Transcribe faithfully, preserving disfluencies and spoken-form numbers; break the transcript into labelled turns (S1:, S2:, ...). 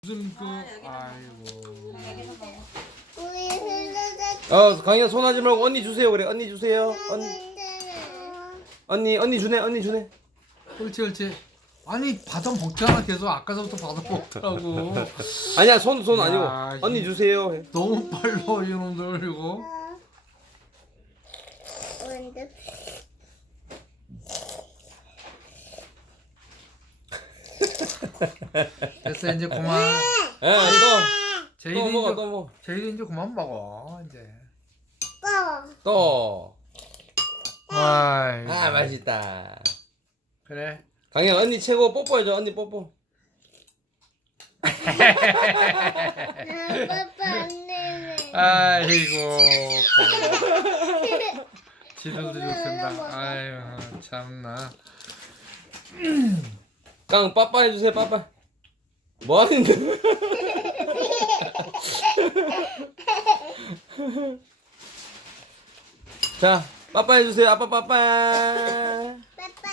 S1: 무슨 그 아이고.
S2: 어, 강이야 손하지 말고 언니 주세요. 그래, 언니 주세요. 언니, 언니, 언니 주네, 언니 주네.
S1: 옳지 옳지. 아니 받아 먹잖아 계속 아까서부터 받아 먹더라고.
S2: 아니야, 손, 손
S1: 야,
S2: 아니고. 언니
S1: 이-
S2: 주세요. 해.
S1: 너무 빨라 이놈들 이거. 됐어 이제 그만.
S2: 예, 또,
S1: 제이도
S2: 또 먹어,
S1: 이제
S2: 또 먹어.
S1: 제이도 이제 그만 먹어 이제.
S2: 또.
S1: 아이.
S2: 아, 맛있다.
S1: 그래.
S2: 강이야, 언니 최고 뽀뽀해줘, 언니 뽀뽀.
S1: 아이고. 지들도 좋겠다. 아유 참나.
S2: 깡, 빠빠 해주세요, 빠빠. 뭐 하는데? 자, 빠빠 해주세요, 아빠 빠빠.
S3: 빠빠.